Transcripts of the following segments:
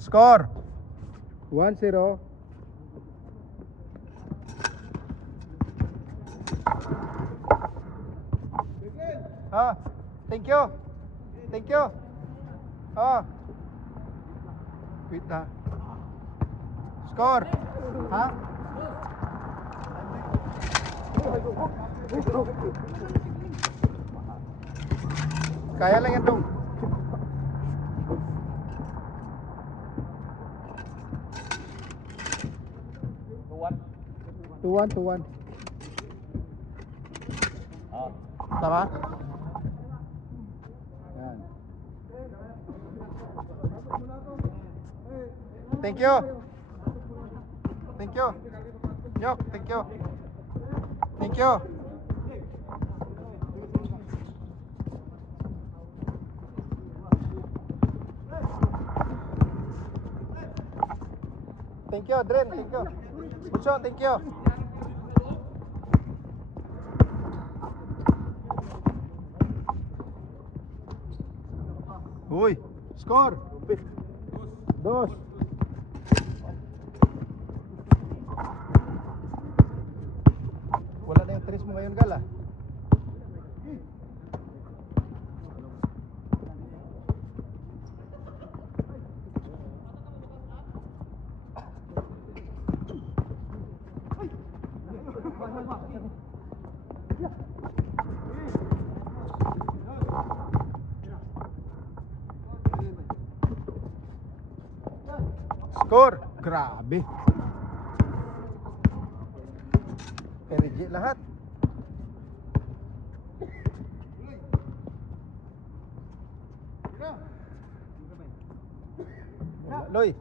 Score 1-0. Ah, thank you. Thank you. Ah. Wait na. Score. Ha? Kaya lang yan dong. 2-1. Tama? Yan. Thank you. Thank you. Yok, thank you. Thank you. Thank you, Dren. Thank you. Puso, thank you. Uy, score. 2. Wala na yung 3 mo ngayon, Gala. Score. Grabe. Energy lahat. Loy.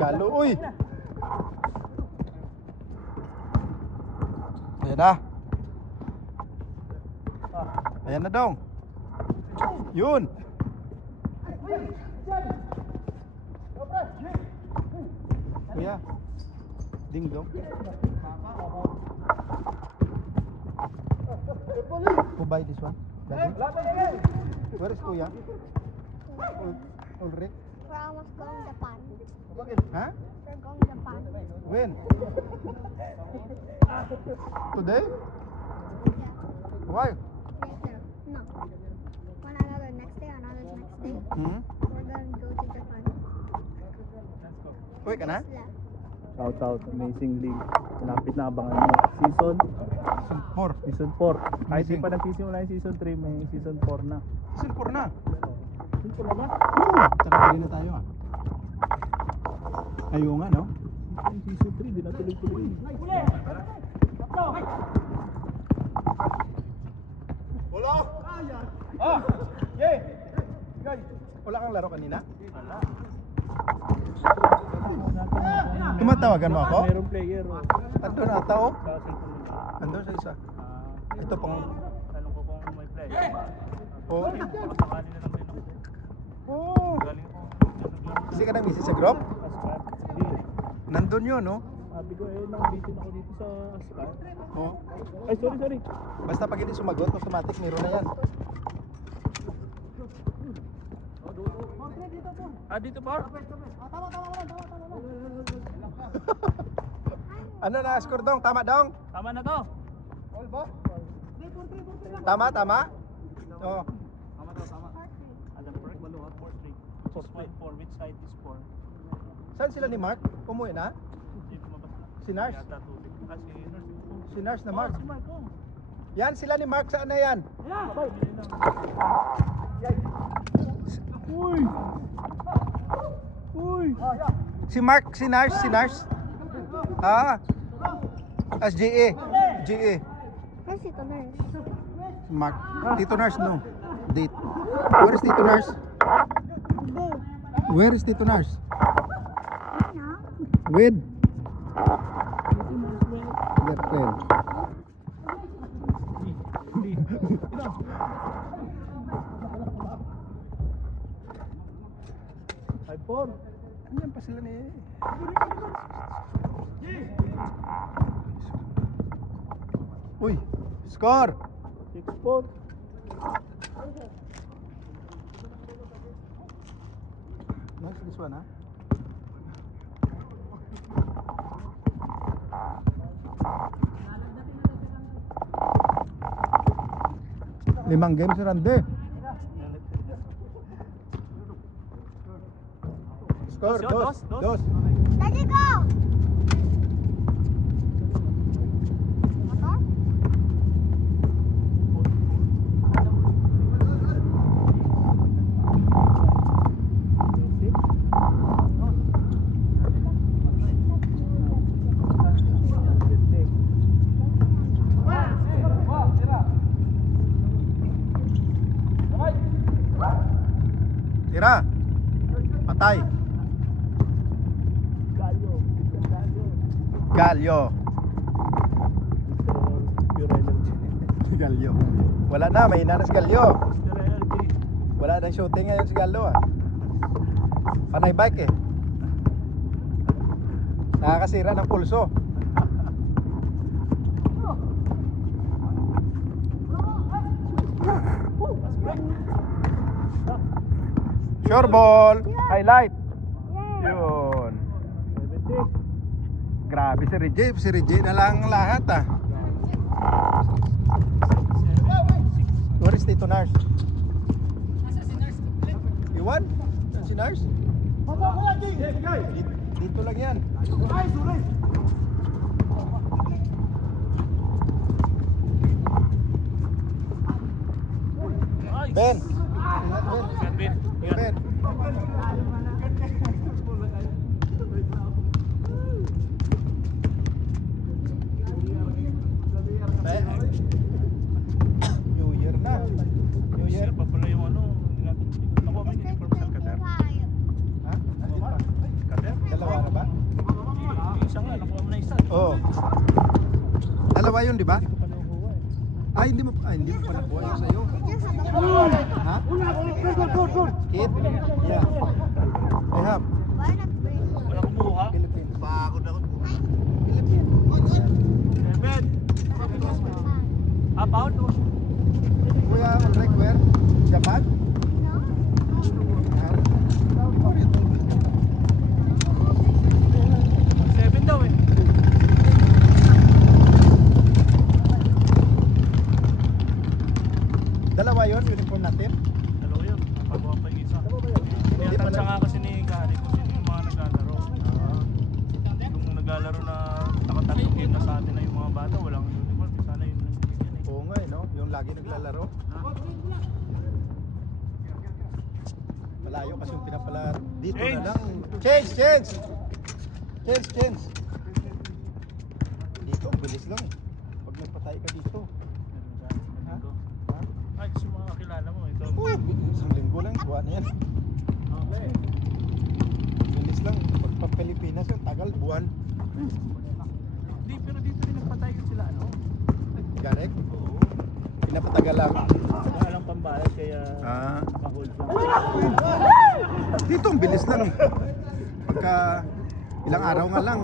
Galo, uy. Ayan na. Ayan na dong. Yun. Kuya. Ding dong. Who buy this one? Where is Kuya? Ulrich? We're almost going to Japan. Huh? We're going to Japan. When? Today? Yeah. Why? Later. No. One another next day, next day. We're going to go to Japan. Uy ka na? Just left. Shout out, Amazing League. Malapit na abangan mo. Season 4. Season 4. Kahit di Amazing. pa nagsisimula yung Season 3, may Season 4 na. Season 4 na. Season 4 na ba? Tsaka pili na tayo ah. Ayaw nga no? Yung Season 3, di na tuloy-tuloy. Wala! Ah! Yay! Wala kang laro kanina? Wala. Tumatawagan mo ako? Mayroong player. Andun ata oh. Sa cellphone nila. Andun sa isa. Ito pang... Tanong ko kung may player. Oh. Pakasakali na lang din ako. Oh. Galing ko. Kasi ka nang misi sa group? Ascar. Hindi. Nandun yun no? Sabi ko nang-meeting ako dito sa Ascar. Oh. Ay, sorry. Basta pag hindi sumagot, automatic meron na yan. Dito pa? Ano na score dong? Tama dong? Tama na to. All ba? Tama? Oh. Tama. Adam Perk, Baluhat, 4-3. 4-4, which side is 4? Saan sila ni Mark? Umuwi na? Dito mabas na. Si Nars? Yata 2-6. Si Nars. Si Nars na Mark. Si Mark, oh. Yan sila ni Mark, saan na yan? Uy! Si Mark, si Nars. Ah. SGA. GA. Where's Tito Nurse? Mark. Tito Nars, no. Date. Where is Tito Nars? Where is Tito Nars? No. With girlfriend. Five, four. Andiyan pa sila ni... Uy! Score! 6-4. Nice this one, ha? Limang games si Randy. Score, dos. Dos. Daddy, go! Motor? Tira. Patay. Galyo. Pure energy. Galyo. Wala na, may na si Galyo. Pure energy. Wala nang shooting ngayon si Galyo, ah. Panay bike eh. Nakakasira ng pulso. Sure ball. Highlight. Yun. 70. Grabe si Reggie. Si Reggie na lang lahat, ah. Where is Tito Nars? Iwan? Saan si Nars? Dito lang yan. Nice. Ben. Ingat, Ben. Ingat, Ben. Ingat. Ben. New Year na. New Year. Sir pa pala yung ano. Ako may uniform sa Kader. Ha? Nandito pa. Kader? Dalawa na ba? Yung isa nga, nakuha mo na isa. Oo. Dalawa yun, di ba? Hindi ko pa nakuha eh. Hindi mo pa nakuha yung sa'yo. Ha? Kid? Yeah. I have. Why not bring? Wala kumuha. Philippines. Pagod ako. Philippines. 7. About? Kuya, Ulrich, where? Japan? No? Ah. How you told me? 7 daw eh. Dalawa yun, uniform natin. Dalawa yun. Napagawa pa yung isa. Hindi pa Tinatansya na- nga kasi ni Gary kung sino yung mga naglalaro. Yung naglalaro na nakatatlong game na sa atin na yung mga bata, walang uniform. Sana yun lang yan eh. Oo nga, no? Yung lagi naglalaro. Malayo kasi yung pinapala. Dito Change. na lang. Change! Change! Dito, bilis lang. Pag nagpatay ka dito. Ha? Ay, yung mga kakilala mo. Ito. Isang linggo lang, buwan na yan. Bilis lang. Pag pa Pilipinas, yung tagal, buwan. Hindi, pero dito rin nagpatay sila, ano? Garek, Oo. pinapatagal lang. Walang pambayad kaya Ah. nakahold lang. Dito, ang bilis lang. Pagka ilang araw nga lang.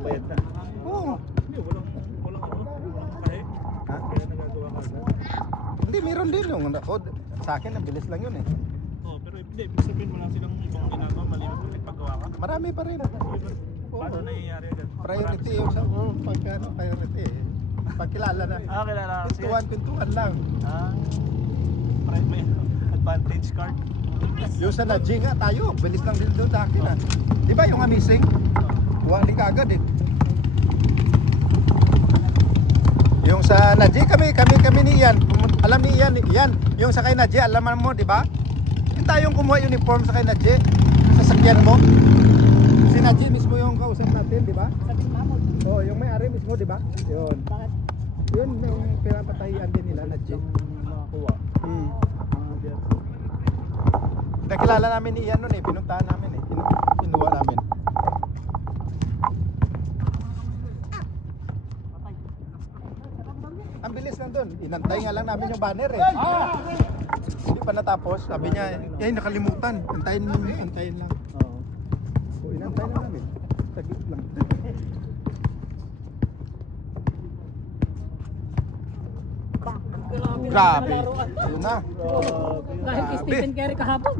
Bayad na. Oo. Hindi, walang ano. Kahit. Ha? Kaya nagagawa ka na. Hindi, meron din yung ako. Sa akin, ang bilis lang yun eh. Oo, pero hindi. Ibig sabihin wala silang ibang ginagawa. Maliban kung nagpagawa ka. Marami pa rin. Paano nangyayari agad? Priority yung sa pagka ano, priority eh. Pagkilala na. Ah, kilala ka siya. Pintuan lang. Ah. May advantage card. Yung sa Naji nga tayo, bilis lang din doon sa akin ah. Di ba yung amazing? Kuha din kaagad eh. Yung sa Naji kami ni Ian. Alam ni Ian, yung sa kay Naji, alam mo, di ba? Yung tayong kumuha uniform sa kay Naji, sasakyan mo. Si Naji mismo yung kausap natin, di ba? Sa Tinglamod. Oh, yung may-ari mismo, di ba? Yun. Bakit? Yun yung pinapatahian din nila, Naji. Makakuha. Nakilala namin ni Ian nun eh, pinuntahan namin eh. Kinuha namin. Ang bilis lang dun. Inantay nga lang namin yung banner eh. Hindi pa natapos. Sabi niya, ay nakalimutan. Antayin lang. Oo. So, inantay lang namin. Tagit lang. Grabe. Yun na. Dahil kay Stephen Curry kahapon.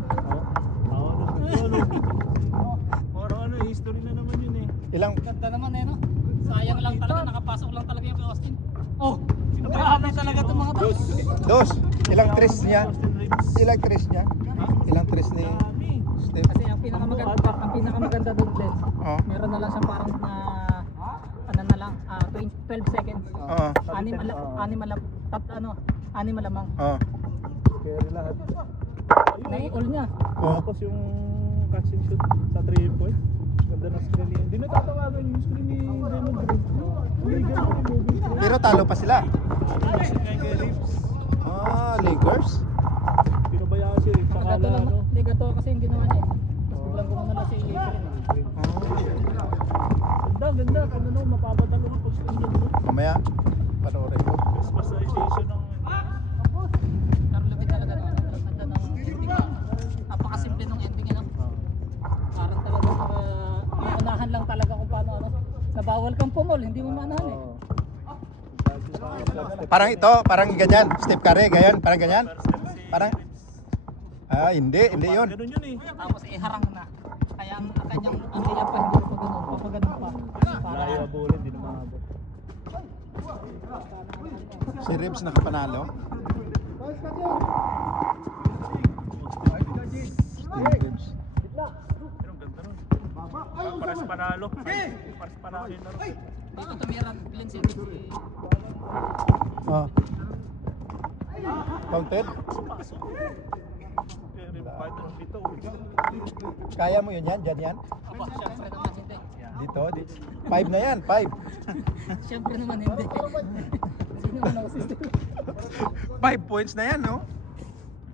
Parang ano, history na naman yun eh. Ilang Ganda naman eh no. Sayang lang talaga, nakapasok lang talaga yung kay Austin. Oh, grabe talaga itong mga to. dos. Ilang tres niya? Austin Reeves. Ilang tres niya? Ilang tres ni Dami. Steve? Kasi ang pinakamaganda doon din. Oh. Meron na lang siyang parang na ano na lang, 12 seconds. Oo. Anim malamang. Oo. Kaya lahat. Nai-all niya. Oh. Tapos yung catch and shoot sa 3 point. Ganda na screen niya. Hindi natatawagan yung screen ni Raymond Green. Legal yung moving screen. Pero talo pa sila. Kasi nga kay Reeves. Ah, Lakers. Pinabayaan si Reeves. Sakala Gato lang, ano. hindi gato kasi yung ginawa niya. Tapos biglang gumana lang si Lakers. Ganda. Ano no, mapapatalo ko pag screen niya. Mamaya, panoorin ko. Specialization ng Pero lapit talaga no. Ganda ng ending. Napakasimple ng ending ano. Parang talaga maunahan lang talaga kung paano ano. Nabawal kang pumol, hindi mo maanahan eh. Parang ito, parang ganyan. Steve Curry, ganyan, parang ganyan. Parang hindi yun. Ganun yun eh. Tapos harang na. Kaya ang kanyang ang kaya pa hindi pa ganun. Papaganon pa. Para Layo abulin, hindi na maabot. Si Reeves nakapanalo. Steve Reeves. Pero ang ganda nun. Pares panalo. Pares panalo yun laro. dito tumira Glenn si Oh. Counted? Fighter dito. Kaya mo yun yan? Dyan yan? Aba, syempre naman hindi. Dito? 5 na yan, 5. Syempre naman hindi. Sino man ako system? 5 points na yan, no?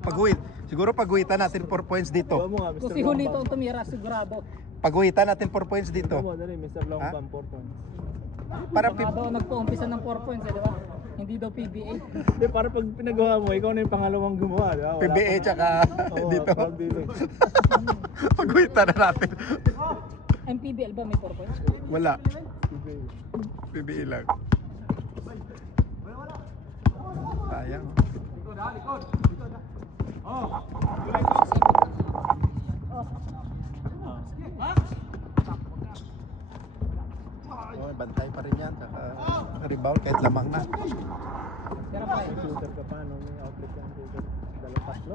Pagguhit. Siguro pagguhitan natin 4 points dito. mo nga, Kung si Julito ang tumira, sigurado. Pagguhitan natin 4 points dito. Dali, Mr. Long Ha? Bam, 4 points. Para Baka daw nagpa-umpisa ng 4 points, di ba? Hindi daw PBA. Hindi, para pag pinagawa mo, ikaw na yung pangalawang gumawa, di ba? Wala PBA pa- tsaka Oo, dito. parang dito. Pagguhitan na natin. MPBL ba may 4 points? Wala. PBA lang. Sayang. Oh, bantay pa rin yan. Saka rebound kahit lamang na. Pero pa eh. Shooter ka pa, no? May outlet yan. Dalawang tatlo.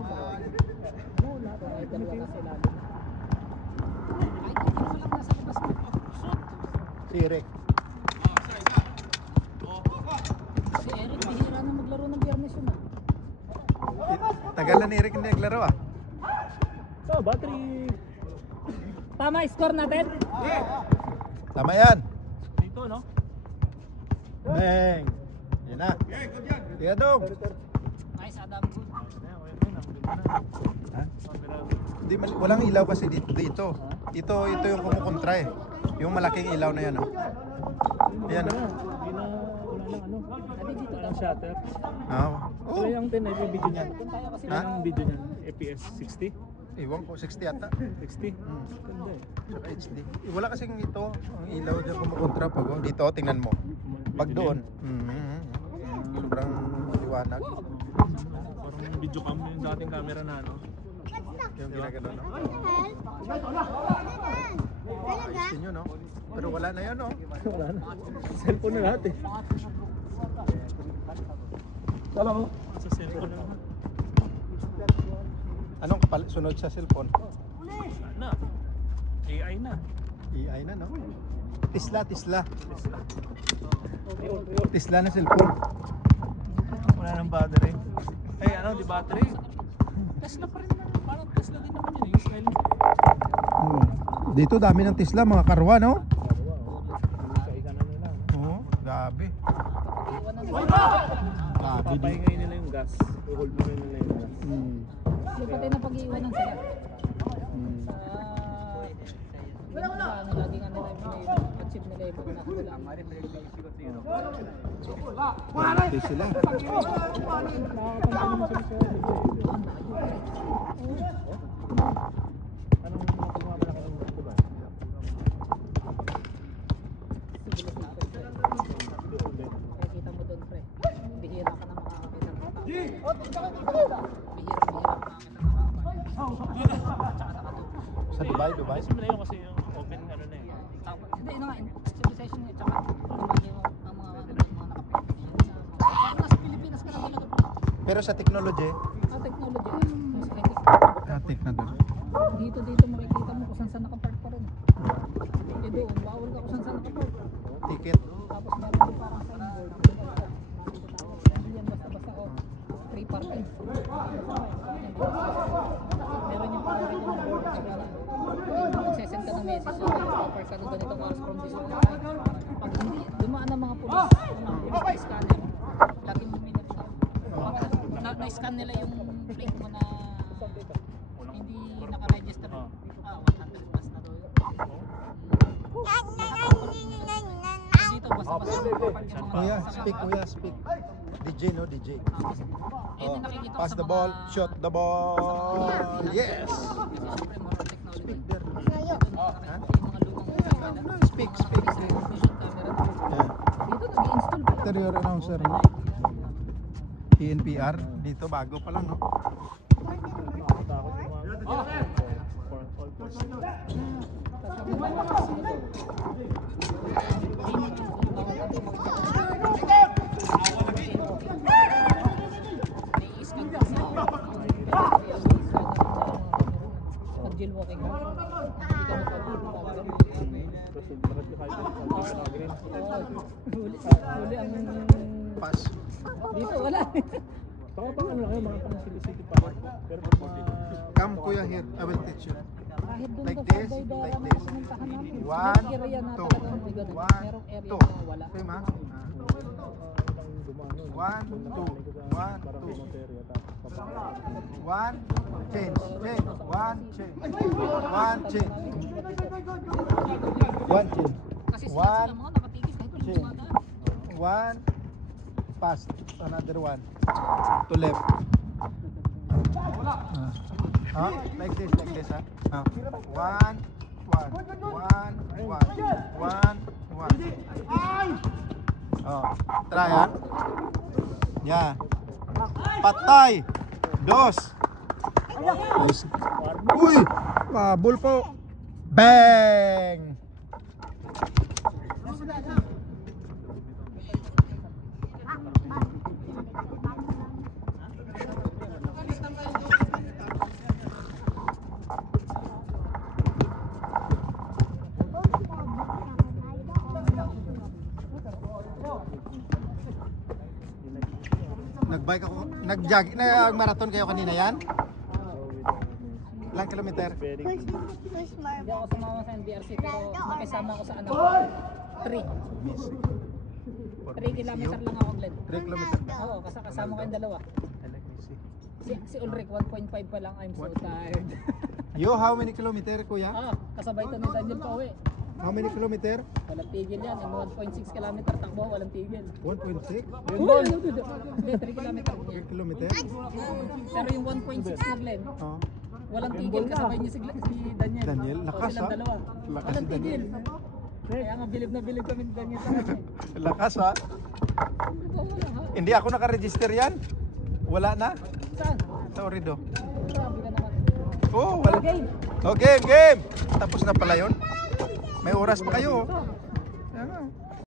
Ay, dalawa na sila. Ay, hindi mo lang nasa labas mo. Si Eric. Si Eric, bihira na maglaro ng Biyernes yun ah. Tagal na ni Eric hindi naglaro ah. So, battery. Tama, score natin. Tama yan. Dito, no? Bang. Yan na. Tiga dong. Nice, Adam. Good. Ayan, okay na yun. Ang ganda na. Ha? Camera. Hindi, walang ilaw kasi dito. Ito yung kumukontra eh. Yung malaking ilaw na yan oh. Ayan oh. Hindi na, wala nang ano. Sabi dito Walang shutter. Oh. Wala yung 10 ay video niyan. tayo kasi. Ha? Ang video niyan, FPS 60? Iwan ko 60 ata. 60? Ganda eh. Saka HD. Wala kasing ito. Ang ilaw dyan kumukontra pag oh. Dito tingnan mo. Pag doon. Sobrang liwanag. Parang video cam yung dating camera na, no? Yung ginagano no. Talaga? Ayusin nyo no. Pero wala na yan no. Wala na. Cellphone na lahat eh. Wala mo? Sa cellphone na lahat. Anong sunod sa cellphone? Na. AI na. AI na no. Tisla. Ayun. Tisla na cellphone. Wala nang battery. Ay, ano, di battery? Tesla pa rin naman. Parang Tesla din naman yun. Yung style. Dito dami ng Tesla, mga karwa, no? Isa-isa na nila. Oo, gabi. Iwan na nila. Gabi din. Papahingay nila yung gas. I-hold mo na nila yung gas. Yung patay na pag-iiwanan sila. Sa lagi nga nila yung achieve nila yung pag-nakawala. Quality sila. Anong bumabalaki ng gusto ba? Sibilis na rin, pre. Makikita mo doon, pre. Bihira ka na makakakita ng tao. Bihira ka makakakita ng tao. Sa Dubai, Dubai. Ayusin mo na yun kasi yung open ano na eh. Hindi, yun nga, civilization nga, tsaka naman yung ang mga nakapagpapit yan sa parang nasa Pilipinas ka na talaga, pre. Pero sa technology, Ang technology, mas high-tech. atik na doon. Dito makikita mo kung saan nakapark pa rin. Eh doon, bawal ka kung saan nakapark. Ticket. Tapos meron din parang signboard. Hindi yan basta-basta o free parking. Meron yung parang dito ng board. Magsesend ka ng message so park ka doon ganitong oras from this one. Pag hindi, dumaan ng mga pulis, scanner, laging minute ka. Pag na-scan nila yung plate mo na hindi naka-register, 100 plus na daw yun. Dito, basta-basta park yung mga Kuya, speak. DJ, no? DJ. Ayun yung nakikita ko Pass sa the mga- ball, shot the ball. Yes. Kasi syempre, moral technology. Speak there. Yung mga lumang camera. No, speak. Vision camera. Yeah. Dito, nag-i-install pa. Interior announcer, no? PNPR. Dito, bago pa lang, no? Nakatakot yung mga for all personnel. Pag jailwalking ka, hindi ka mapag-iiwanan. Tapos bakit ka kahit naka-green? Huli ang... Pass. Dito, wala. Baka pang ano kayo, mga pang city park. Pero pag mga... Come, kuya, here. I will teach you. Kahit doon Like sa this, Bay Dara like na this. pinuntahan namin. One, May area na two. talagang may ganun. One, Merong area two. na wala. Same, ha? ilang dumano. One, two. One, Parang two. cemetery at tapos One, change. One, change. One, change. One, change. Kasi sila One, mga nakatigil kahit walang change. dumadaan. One, pass. Another one. To left. Like this, ha? One. Oh, try, ha? Yeah. Patay. Dos. Uy, mabul po. Bang. Nag-bike ako, nag-marathon kayo kanina yan? Ilang kilometer? very Push Hindi ako sumama sa NBRC pero nakisama ko sa anak ko. 3 kilometer lang ako, Glenn. 3 kilometer. Oo, kasama ko yung dalawa. Let me see. Si Ulrich, 1.5 pa lang. I'm so tired. Yo, how many kilometer, kuya? Kasabay to ni Daniel pa uwi. How many kilometer? Walang tigil yan. Yung 1.6 kilometer takbo, walang tigil. 1.6? Hindi, 3 kilometer. 3 kilometer? Pero yung 1.6 na, Glenn, Oh. walang tigil. Kasabay niya si Daniel. Daniel, lakas, Silang ha? dalawa. Lakas Walang si Daniel. tigil. Kaya nga bilib na bilib kami ni Daniel sa kanya. Lakas, ha? Wala, ha? Hindi ako nakaregister yan. Wala na. Saan? Sa Orido. Grabe ka naman. Oh, wala. Game. Oh, game. Tapos na pala yun. May oras pa kayo. Oh. Yan nga.